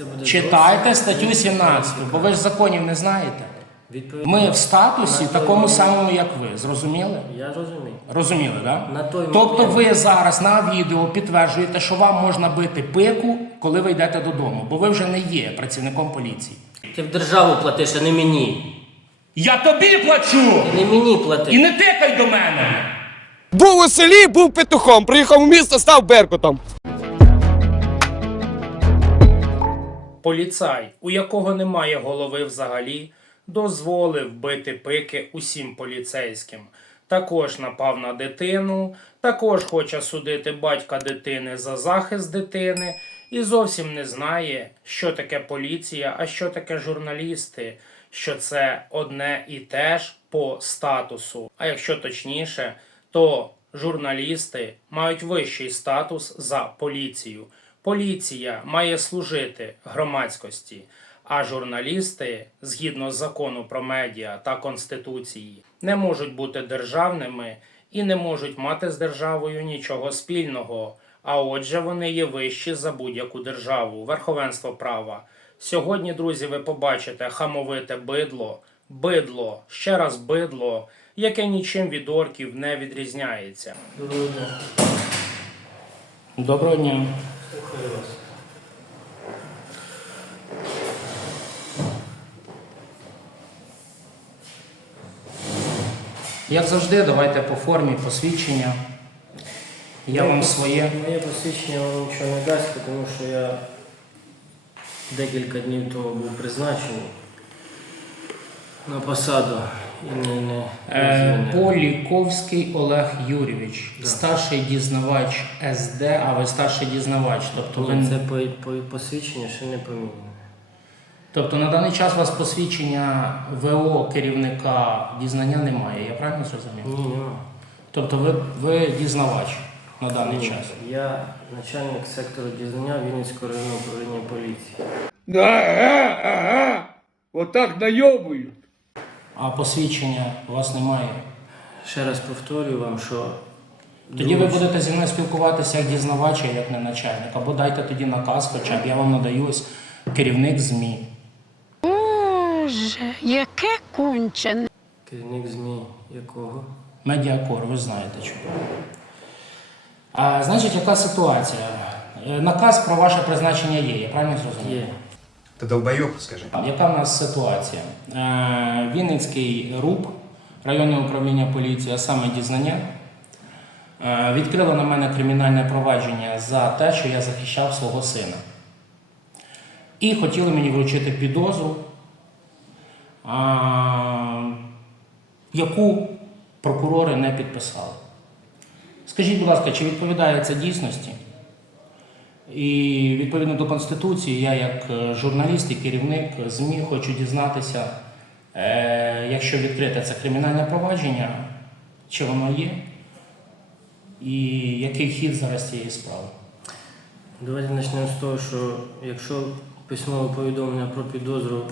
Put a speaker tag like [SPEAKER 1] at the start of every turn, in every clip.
[SPEAKER 1] це буде
[SPEAKER 2] Читайте статтю 17, бо ви ж законів не знаєте.
[SPEAKER 1] відповідь.
[SPEAKER 2] Ми в статусі
[SPEAKER 1] На той
[SPEAKER 2] такому
[SPEAKER 1] момент-
[SPEAKER 2] самому, як ви. Зрозуміли?
[SPEAKER 1] Я розумію.
[SPEAKER 2] Розуміли, так?
[SPEAKER 1] На той
[SPEAKER 2] Тобто
[SPEAKER 1] момент-
[SPEAKER 2] ви зараз на відео підтверджуєте, що вам можна бити пику, коли ви йдете додому, бо ви вже не є працівником поліції.
[SPEAKER 1] Ти в державу платиш, а не мені.
[SPEAKER 2] Я тобі плачу!
[SPEAKER 1] Не мені платиш.
[SPEAKER 2] І не тикай до мене!
[SPEAKER 3] Був у селі, був петухом. Приїхав у місто, став беркутом.
[SPEAKER 2] Поліцай, у якого немає голови взагалі, дозволив бити пики усім поліцейським. Також напав на дитину, також хоче судити батька дитини за захист дитини і зовсім не знає, що таке поліція, а що таке журналісти, що це одне і те ж по статусу. А якщо точніше, то журналісти мають вищий статус за поліцію. Поліція має служити громадськості, а журналісти, згідно з закону про медіа та конституції, не можуть бути державними і не можуть мати з державою нічого спільного. А отже, вони є вищі за будь-яку державу, верховенство права. Сьогодні, друзі, ви побачите хамовите бидло, бидло, ще раз бидло, яке нічим від орків не відрізняється.
[SPEAKER 1] Доброго дня. Вас.
[SPEAKER 2] Як завжди, давайте по формі посвідчення. Я вам своє.
[SPEAKER 1] Моє посвідчення вам нічого не дасть, тому що я декілька днів тому був призначений на посаду
[SPEAKER 2] Е. Поліковський Олег Юрійович,
[SPEAKER 1] Да.
[SPEAKER 2] старший дізнавач СД, а ви старший дізнавач. Тобто, ви,
[SPEAKER 1] це по, по, посвідчення ще не помінено.
[SPEAKER 2] тобто на даний час у вас посвідчення ВО керівника дізнання немає, я правильно зрозумів?
[SPEAKER 1] Ні, нема.
[SPEAKER 2] Тобто ви, ви дізнавач на даний
[SPEAKER 1] Ні,
[SPEAKER 2] час.
[SPEAKER 1] Я начальник сектору дізнання Вінницького районного управління поліції.
[SPEAKER 3] Ага, ага. Отак найобують.
[SPEAKER 2] А посвідчення у вас немає.
[SPEAKER 1] Ще раз повторюю вам, що
[SPEAKER 2] Тоді ви будете зі мною спілкуватися як дізнавач, а як не начальник. Або дайте тоді наказ, хоча б я вам надаю ось керівник ЗМІ.
[SPEAKER 4] Боже, яке кончене.
[SPEAKER 1] керівник ЗМІ якого?
[SPEAKER 2] Медіакор, ви знаєте чого. А, значить, яка ситуація? Е, Наказ про ваше призначення є, я правильно зрозумів?
[SPEAKER 1] Є.
[SPEAKER 5] Ты долбоеб, скажи.
[SPEAKER 2] Яка в нас ситуація? Е, Вінницький РУП, районне управління поліції, а саме дізнання, е, відкрило на мене кримінальне провадження за те, що я захищав свого сина. І хотіли мені вручити підозру, яку прокурори не підписали. Скажіть, будь ласка, чи відповідає це дійсності? І відповідно до Конституції, я як е, журналіст і керівник ЗМІ хочу дізнатися, е, якщо відкрите це кримінальне провадження, чи воно є, і який хід зараз цієї справи.
[SPEAKER 1] Давайте почнемо з того, що якщо письмове повідомлення про підозру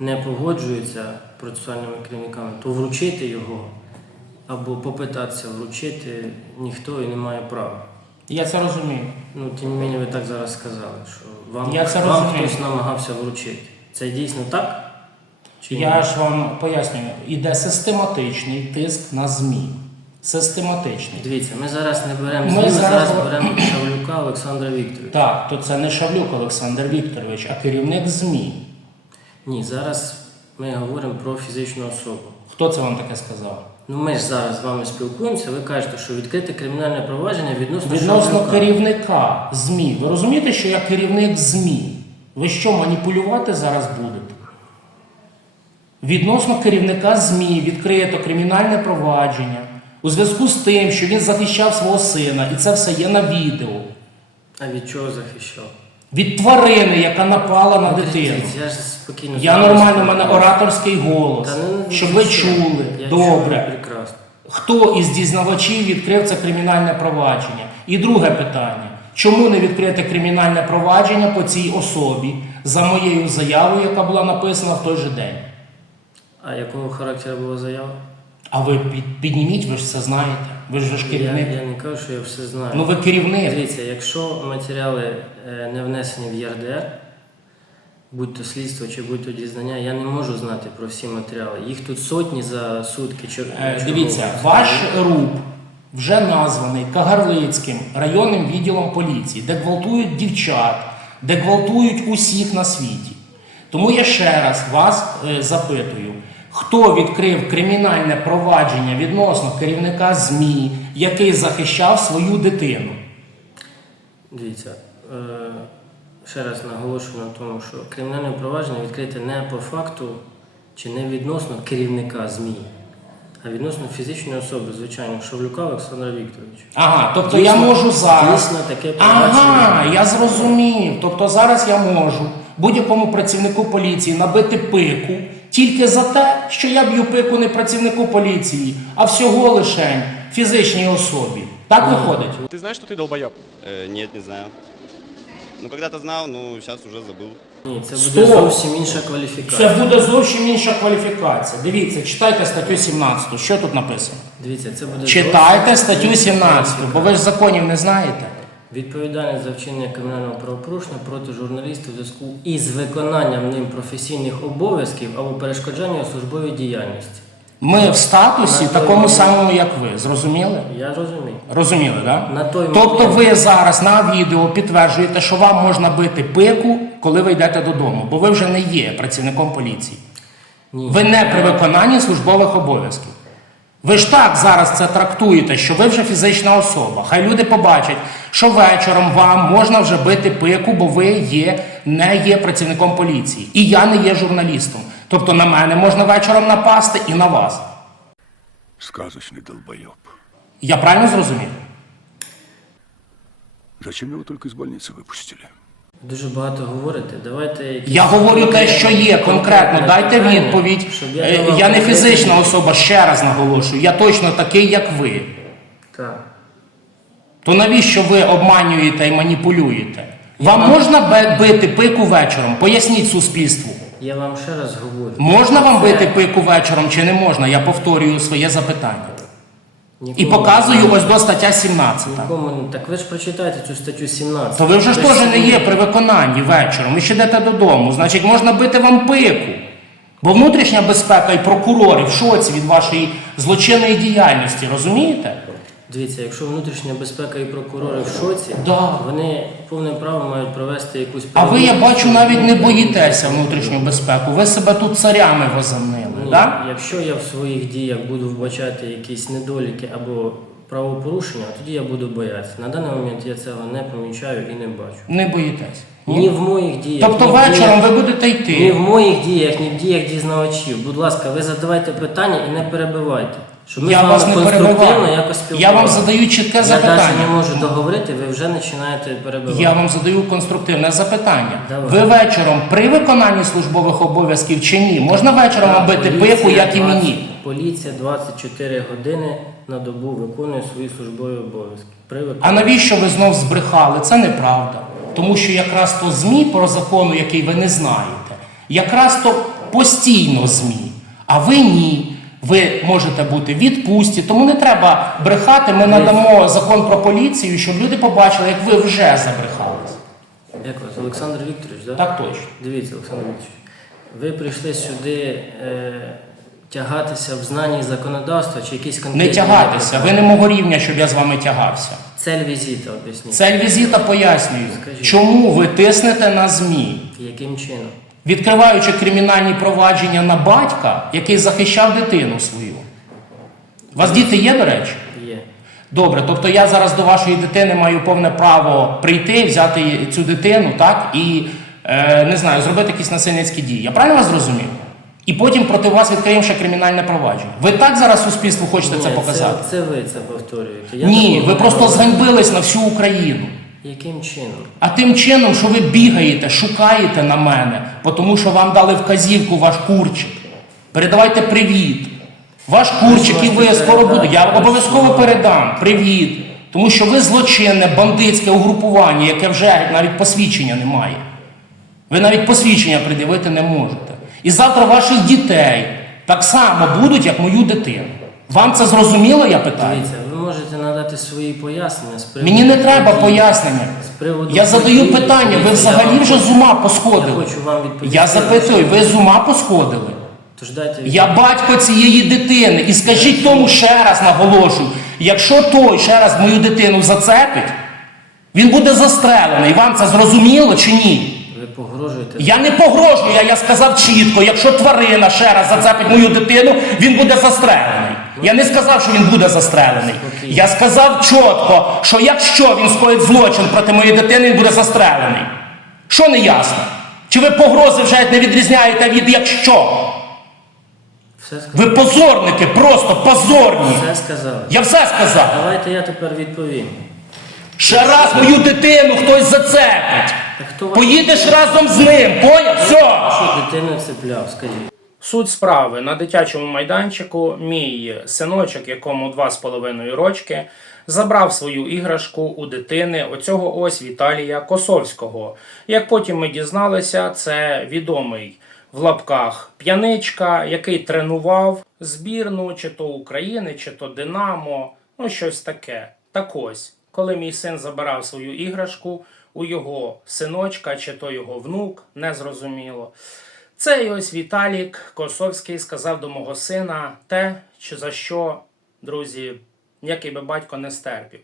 [SPEAKER 1] не погоджується процесуальними керівниками, то вручити його або попитатися вручити ніхто і не має права.
[SPEAKER 2] Я це розумію.
[SPEAKER 1] Ну, тим не менше, ви так зараз сказали, що вам,
[SPEAKER 2] Я це
[SPEAKER 1] вам
[SPEAKER 2] розумію.
[SPEAKER 1] хтось намагався вручити. Це дійсно так? Чи ні?
[SPEAKER 2] Я ж вам пояснюю, іде систематичний тиск на ЗМІ. Систематичний.
[SPEAKER 1] Дивіться, ми зараз не беремо
[SPEAKER 2] Ми
[SPEAKER 1] ми
[SPEAKER 2] зараз
[SPEAKER 1] зараз беремо Шавлюка Олександра Вікторовича.
[SPEAKER 2] Так, то це не Шавлюк Олександр Вікторович, а керівник ЗМІ.
[SPEAKER 1] Ні, зараз ми говоримо про фізичну особу.
[SPEAKER 2] Хто це вам таке сказав?
[SPEAKER 1] Ну ми ж зараз з вами спілкуємося, ви кажете, що відкрите кримінальне провадження відносно
[SPEAKER 2] Відносно керівника ЗМІ. Ви розумієте, що я керівник ЗМІ? Ви що, маніпулювати зараз будете? Відносно керівника ЗМІ відкрито кримінальне провадження у зв'язку з тим, що він захищав свого сина, і це все є на відео.
[SPEAKER 1] А від чого захищав?
[SPEAKER 2] Від тварини, яка напала на дитину.
[SPEAKER 1] Я ж спокійно.
[SPEAKER 2] Я нормально, у мене ораторський голос. Щоб ви чули. Добре. Хто із дізнавачів відкрив це кримінальне провадження? І друге питання: чому не відкрите кримінальне провадження по цій особі за моєю заявою, яка була написана в той же день?
[SPEAKER 1] А якого характеру була заява?
[SPEAKER 2] А ви під, підніміть, ви ж це знаєте. Ви ж ви ж керівник.
[SPEAKER 1] я не кажу, що я все знаю.
[SPEAKER 2] Ну ви керівник.
[SPEAKER 1] Дивіться, якщо матеріали е, не внесені в ЄРДР, будь то слідство чи будь то дізнання, я не можу знати про всі матеріали. Їх тут сотні за сутки. Чор...
[SPEAKER 2] Е. Дивіться, ваш РУП вже названий Кагарлицьким районним відділом поліції, де гвалтують дівчат, де гвалтують усіх на світі. Тому я ще раз вас е, запитую, хто відкрив кримінальне провадження відносно керівника ЗМІ, який захищав свою дитину?
[SPEAKER 1] Дивіться, е, ще раз наголошую на тому, що кримінальне провадження відкрите не по факту чи не відносно керівника ЗМІ, а відносно фізичної особи, звичайно, Шавлюка Олександра Вікторовича.
[SPEAKER 2] Ага, тобто
[SPEAKER 1] Дійсно-
[SPEAKER 2] я можу зараз.
[SPEAKER 1] дійсно таке
[SPEAKER 2] Ага, я зрозумів. Тобто зараз я можу будь-якому працівнику поліції набити пику тільки за те, що я б'ю пику не працівнику поліції, а всього лише фізичній особі. Так виходить?
[SPEAKER 3] Ты знаешь, что ты долбоеб?
[SPEAKER 6] Э, нет, не знаю. Ну, когда-то знал, но сейчас уже забыл.
[SPEAKER 1] Ні, це буде
[SPEAKER 2] Стоп!
[SPEAKER 1] зовсім інша кваліфікація.
[SPEAKER 2] Це буде зовсім інша кваліфікація. Дивіться, читайте статтю 17. Що тут написано?
[SPEAKER 1] Дивіться, це буде
[SPEAKER 2] Читайте
[SPEAKER 1] зовсім
[SPEAKER 2] статтю
[SPEAKER 1] інша
[SPEAKER 2] 17, бо ви ж
[SPEAKER 1] кваліфікація.
[SPEAKER 2] законів не знаєте.
[SPEAKER 1] Відповідальність за вчинення кримінального правопорушення проти журналістів у зв'язку із виконанням ним професійних обов'язків або перешкоджання у службовій діяльності.
[SPEAKER 2] Ми в статусі
[SPEAKER 1] На той
[SPEAKER 2] такому
[SPEAKER 1] момент-
[SPEAKER 2] самому, як ви. Зрозуміли?
[SPEAKER 1] Я розумію.
[SPEAKER 2] Розуміли, так?
[SPEAKER 1] На той
[SPEAKER 2] тобто
[SPEAKER 1] момент-
[SPEAKER 2] ви зараз на відео підтверджуєте, що вам можна бити пику, коли ви йдете додому, бо ви вже не є працівником поліції.
[SPEAKER 1] Ні.
[SPEAKER 2] Ви не при виконанні службових обов'язків. Ви ж так зараз це трактуєте, що ви вже фізична особа. Хай люди побачать, що вечором вам можна вже бити пику, бо ви є, не є працівником поліції. І я не є журналістом. Тобто на мене можна вечором напасти і на вас.
[SPEAKER 7] Сказочный долбоеб.
[SPEAKER 2] Я правильно зрозумів?
[SPEAKER 7] Зачем его только из больницы выпустили?
[SPEAKER 1] Дуже багато говорите. Давайте якісь
[SPEAKER 2] Я говорю те, що є конкретно. Дайте відповідь.
[SPEAKER 1] щоб
[SPEAKER 2] Е,
[SPEAKER 1] давав
[SPEAKER 2] Я не фізична особа, ще раз наголошую. Я точно такий, як ви.
[SPEAKER 1] Так.
[SPEAKER 2] То навіщо ви обманюєте і маніпулюєте? Вам можна бити пику вечором? Поясніть суспільству.
[SPEAKER 1] Я вам ще раз говорю.
[SPEAKER 2] Можна вам бити пику вечором чи не можна? Я повторюю своє запитання. І
[SPEAKER 1] нікому-
[SPEAKER 2] показую ось до стаття 17.
[SPEAKER 1] Нікому Так ви ж прочитайте цю статтю 17.
[SPEAKER 2] То ви вже ж теж не є при виконанні вечором. Ви ще йдете додому. Значить, можна бити вам пику. Бо внутрішня безпека і прокурори в шоці від вашої злочинної діяльності, розумієте?
[SPEAKER 1] Дивіться, якщо внутрішня безпека і прокурори в шоці,
[SPEAKER 2] Да.
[SPEAKER 1] вони повне право мають провести якусь
[SPEAKER 2] А ви, я бачу, навіть не боїтеся внутрішню безпеку. Ви себе тут царями возомнили,
[SPEAKER 1] Ні,
[SPEAKER 2] так?
[SPEAKER 1] Якщо я в своїх діях буду вбачати якісь недоліки або правопорушення, тоді я буду боятися. На даний момент я цього не помічаю і не бачу.
[SPEAKER 2] Не боїтесь.
[SPEAKER 1] Ні в моїх діях.
[SPEAKER 2] Тобто
[SPEAKER 1] ні в
[SPEAKER 2] вечором
[SPEAKER 1] діях-
[SPEAKER 2] ви будете йти.
[SPEAKER 1] Ні в моїх діях, ні в діях дізнавачів. Будь ласка, ви задавайте питання і не перебивайте. Щоб ми
[SPEAKER 2] Я
[SPEAKER 1] з вами
[SPEAKER 2] вас не перебиваю.
[SPEAKER 1] якось
[SPEAKER 2] Я вам задаю чітке
[SPEAKER 1] Я
[SPEAKER 2] запитання.
[SPEAKER 1] не можу договорити, ви вже починаєте перебивати.
[SPEAKER 2] Я вам задаю конструктивне запитання.
[SPEAKER 1] Давай.
[SPEAKER 2] Ви вечором при виконанні службових обов'язків чи ні? Можна вечором вам бити
[SPEAKER 1] Поліція
[SPEAKER 2] пику, як і мені?
[SPEAKER 1] Поліція 24 години на добу виконує свої службові обов'язки. При
[SPEAKER 2] А навіщо ви знов збрехали? Це неправда. Тому що якраз то ЗМІ про закону, який ви не знаєте, якраз то постійно ЗМІ. А ви ні. Ви можете бути в відпустці, тому не треба брехати. Ми надамо закон про поліцію, щоб люди побачили, як ви вже забрехались.
[SPEAKER 1] Як вас? Олександр Вікторович, да?
[SPEAKER 2] Так точно.
[SPEAKER 1] Дивіться, Олександр Вікторович, ви прийшли сюди е, тягатися в знанні законодавства чи якісь конкретні...
[SPEAKER 2] Не тягатися. Ви не мого рівня, щоб я з вами тягався.
[SPEAKER 1] Цель візита, об'ясніть.
[SPEAKER 2] Цель візита пояснюю,
[SPEAKER 1] Скажіть.
[SPEAKER 2] чому ви тиснете на ЗМІ,
[SPEAKER 1] Яким чином?
[SPEAKER 2] Відкриваючи кримінальні провадження на батька, який захищав дитину свою. У вас діти є, до речі?
[SPEAKER 1] Є.
[SPEAKER 2] Добре, тобто я зараз до вашої дитини маю повне право прийти, взяти цю дитину, так, і е, не знаю, зробити якісь насильницькі дії. Я правильно вас зрозумів? І потім проти вас відкриємо ще кримінальне провадження. Ви так зараз суспільству хочете це показати?
[SPEAKER 1] Це, це ви це повторюєте. Я
[SPEAKER 2] Ні, ви просто зганьбились на всю Україну.
[SPEAKER 1] Яким чином?
[SPEAKER 2] А тим чином, що ви бігаєте, шукаєте на мене, тому що вам дали вказівку ваш курчик. Передавайте привіт. Ваш курчик і ви скоро буде. Я обов'язково передам привіт. Тому що ви злочинне бандитське угрупування, яке вже навіть посвідчення не має. Ви навіть посвідчення пред'явити не можете. І завтра ваших дітей так само будуть, як мою дитину. Вам це зрозуміло, я питаю?
[SPEAKER 1] Можете надати свої пояснення з приводу.
[SPEAKER 2] Мені не треба пояснення.
[SPEAKER 1] з приводу
[SPEAKER 2] Я задаю
[SPEAKER 1] подій,
[SPEAKER 2] питання, ви
[SPEAKER 1] я
[SPEAKER 2] взагалі
[SPEAKER 1] вам
[SPEAKER 2] вже
[SPEAKER 1] хочу-
[SPEAKER 2] з ума
[SPEAKER 1] Я
[SPEAKER 2] посходили.
[SPEAKER 1] хочу вам відповісти.
[SPEAKER 2] Я запитую, ви з ума посходили?
[SPEAKER 1] Тож дайте
[SPEAKER 2] Я батько цієї дитини. І скажіть тому ще раз наголошую, якщо той ще раз мою дитину зацепить, він буде застрелений. Вам це зрозуміло чи ні?
[SPEAKER 1] Ви погрожуєте.
[SPEAKER 2] Я не погрожую, я, я сказав чітко, якщо тварина ще раз зацепить мою дитину, він буде застрелений. Я не сказав, що він буде застрелений. Я сказав чітко, що якщо він скоїть злочин проти моєї дитини, він буде застрелений. Що не ясно? Чи ви погрози вже не відрізняєте від якщо? Ви позорники, просто позорні.
[SPEAKER 1] Все сказали.
[SPEAKER 2] Я все сказав.
[SPEAKER 1] Давайте я тепер відповім.
[SPEAKER 2] Ще раз мою дитину хтось зацепить. Поїдеш разом з ним, поняв? Все.
[SPEAKER 1] що дитину цепляв, скажіть.
[SPEAKER 2] Суть справи на дитячому майданчику мій синочок, якому два з половиною рочки, забрав свою іграшку у дитини оцього ось Віталія Косовського. Як потім ми дізналися, це відомий в лапках п'яничка, який тренував збірну чи то України, чи то Динамо, ну щось таке. Так ось, коли мій син забирав свою іграшку у його синочка, чи то його внук, незрозуміло. Цей ось Віталік Косовський сказав до мого сина те, чи за що, друзі, ніякий би батько не стерпів.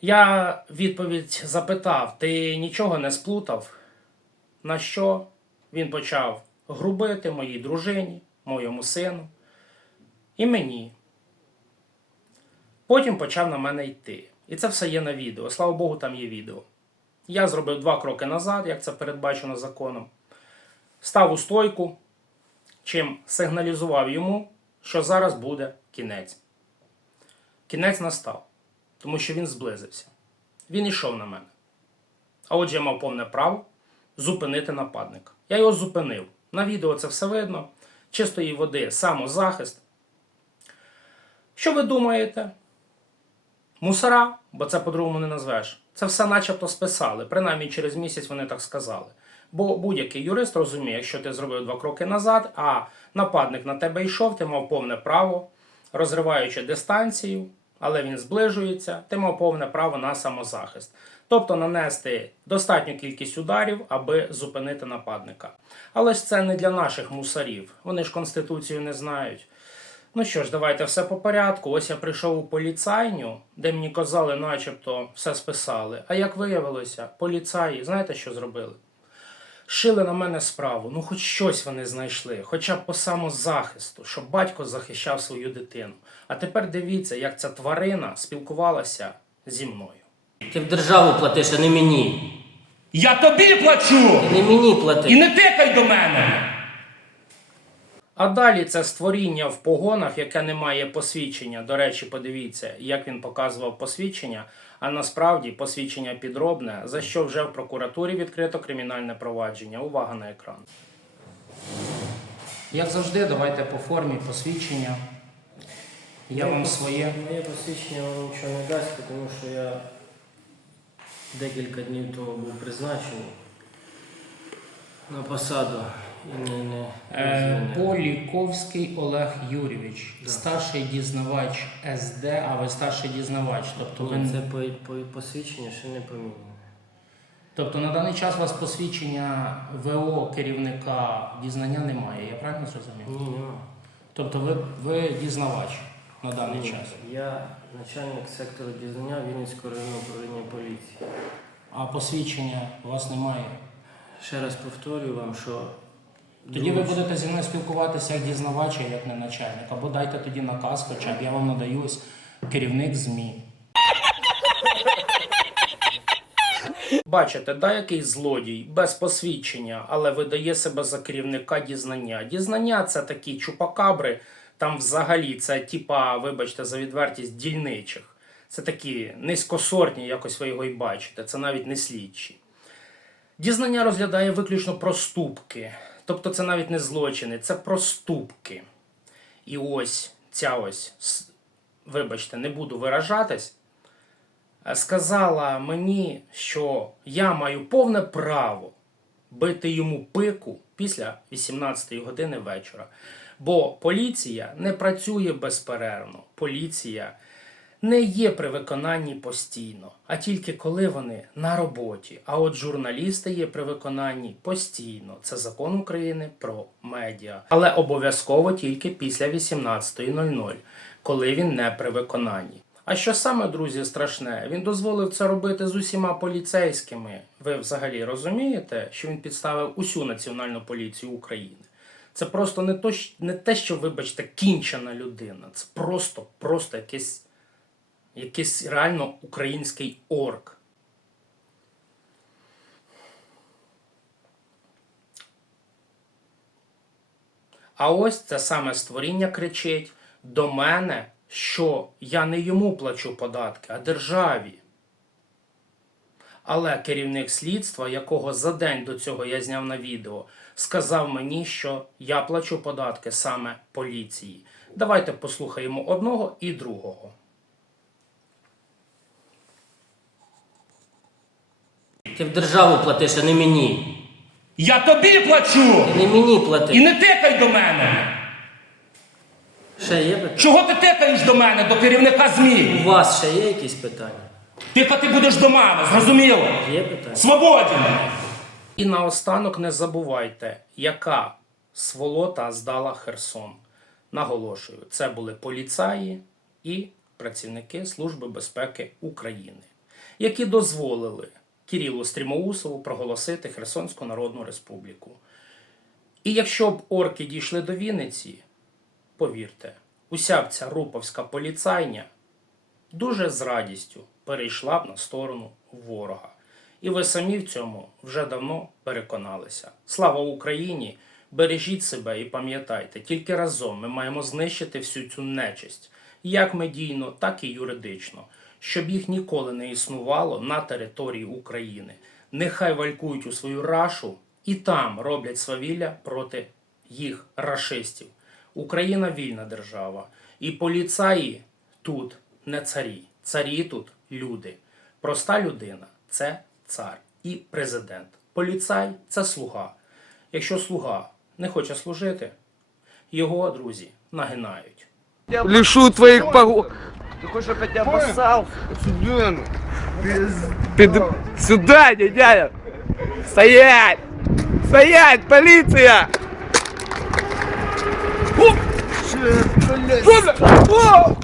[SPEAKER 2] Я відповідь запитав: ти нічого не сплутав? На що він почав грубити моїй дружині, моєму сину і мені. Потім почав на мене йти. І це все є на відео. Слава Богу, там є відео. Я зробив два кроки назад, як це передбачено законом став у стойку, чим сигналізував йому, що зараз буде кінець. Кінець настав, тому що він зблизився. Він йшов на мене. А отже, я мав повне право зупинити нападника. Я його зупинив. На відео це все видно. Чистої води, самозахист. Що ви думаєте? Мусора, бо це по-другому не назвеш. Це все начебто списали. Принаймні через місяць вони так сказали. Бо будь-який юрист розуміє, якщо ти зробив два кроки назад, а нападник на тебе йшов, ти мав повне право, розриваючи дистанцію, але він зближується, ти мав повне право на самозахист. Тобто нанести достатню кількість ударів, аби зупинити нападника. Але ж це не для наших мусарів. Вони ж Конституцію не знають. Ну що ж, давайте все по порядку. Ось я прийшов у поліцайню, де мені казали, начебто все списали. А як виявилося, поліцаї, знаєте, що зробили? Шили на мене справу. Ну, хоч щось вони знайшли, хоча б по самозахисту, щоб батько захищав свою дитину. А тепер дивіться, як ця тварина спілкувалася зі мною.
[SPEAKER 1] Ти в державу платиш, а не мені.
[SPEAKER 2] Я тобі плачу!
[SPEAKER 1] Ти не мені платиш.
[SPEAKER 2] І не тикай до мене! А далі це створіння в погонах, яке не має посвідчення. До речі, подивіться, як він показував посвідчення, а насправді посвідчення підробне, за що вже в прокуратурі відкрито кримінальне провадження. Увага на екран. Як завжди, давайте по формі посвідчення. Я вам своє.
[SPEAKER 1] Моє посвідчення вам нічого не дасть, тому що я декілька днів тому був призначений на посаду
[SPEAKER 2] Е. Поліковський Олег Юрійович, старший дізнавач СД, а ви старший дізнавач. Тобто, ви,
[SPEAKER 1] це по, по, посвідчення ще не помінено.
[SPEAKER 2] тобто на даний час у вас посвідчення ВО керівника дізнання немає, я правильно зрозумів?
[SPEAKER 1] Ні, нема.
[SPEAKER 2] Тобто ви, ви дізнавач на даний
[SPEAKER 1] Ні,
[SPEAKER 2] час.
[SPEAKER 1] Я начальник сектору дізнання Вінницького районного управління поліції.
[SPEAKER 2] А посвідчення у вас немає.
[SPEAKER 1] Ще раз повторюю вам, що
[SPEAKER 2] Тоді ви будете зі мною спілкуватися як дізнавач, як не начальник. Або дайте тоді наказ, хоча б я вам надаю ось керівник ЗМІ. Бачите, да, який злодій без посвідчення, але видає себе за керівника дізнання. Дізнання це такі чупакабри, там взагалі це типа, вибачте, за відвертість дільничих. Це такі низькосортні, якось ви його і бачите. Це навіть не слідчі. Дізнання розглядає виключно проступки. Тобто це навіть не злочини, це проступки. І ось ця ось, вибачте, не буду виражатись, е, сказала мені, що я маю повне право бити йому пику після 18-ї години вечора. Бо поліція не працює безперервно. Поліція не є при виконанні постійно, а тільки коли вони на роботі. А от журналісти є при виконанні постійно. Це закон України про медіа. Але обов'язково тільки після 18.00, коли він не при виконанні. А що саме, друзі, страшне, він дозволив це робити з усіма поліцейськими. Ви взагалі розумієте, що він підставив усю національну поліцію України? Це просто не, то, не те, що, вибачте, кінчена людина. Це просто, просто якийсь, якийсь реально український орк. А ось це саме створіння кричить до мене, що я не йому плачу податки, а державі. Але керівник слідства, якого за день до цього я зняв на відео, сказав мені, що я плачу податки саме поліції. Давайте послухаємо одного і другого.
[SPEAKER 1] Ти в державу платиш, а не мені.
[SPEAKER 2] Я тобі плачу!
[SPEAKER 1] Ти не мені плати.
[SPEAKER 2] І не тикай до мене!
[SPEAKER 1] Ще є питання?
[SPEAKER 2] Чого ти тикаєш до мене, до керівника ЗМІ?
[SPEAKER 1] У вас ще є якісь питання?
[SPEAKER 2] Тикати будеш до мене, зрозуміло?
[SPEAKER 1] Є питання?
[SPEAKER 2] Свободен! І наостанок не забувайте, яка сволота здала Херсон. Наголошую, це були поліцаї і працівники Служби безпеки України, які дозволили Кирилу Стрімоусову проголосити Херсонську Народну Республіку. І якщо б орки дійшли до Вінниці, повірте, уся б ця руповська поліцайня дуже з радістю перейшла б на сторону ворога. І ви самі в цьому вже давно переконалися. Слава Україні! Бережіть себе і пам'ятайте, тільки разом ми маємо знищити всю цю нечисть, як медійно, так і юридично, щоб їх ніколи не існувало на території України. Нехай валькують у свою рашу і там роблять свавілля проти їх рашистів. Україна вільна держава, і поліцаї тут не царі. Царі тут люди. Проста людина це цар і президент. Поліцай це слуга. Якщо слуга не хоче служити, його друзі нагинають.
[SPEAKER 3] Лишу твоих погон.
[SPEAKER 8] Ты хочешь, чтобы я тебя ну.
[SPEAKER 3] Пид- Сюда, дядя! Стоять! Стоять, полиция! О! О!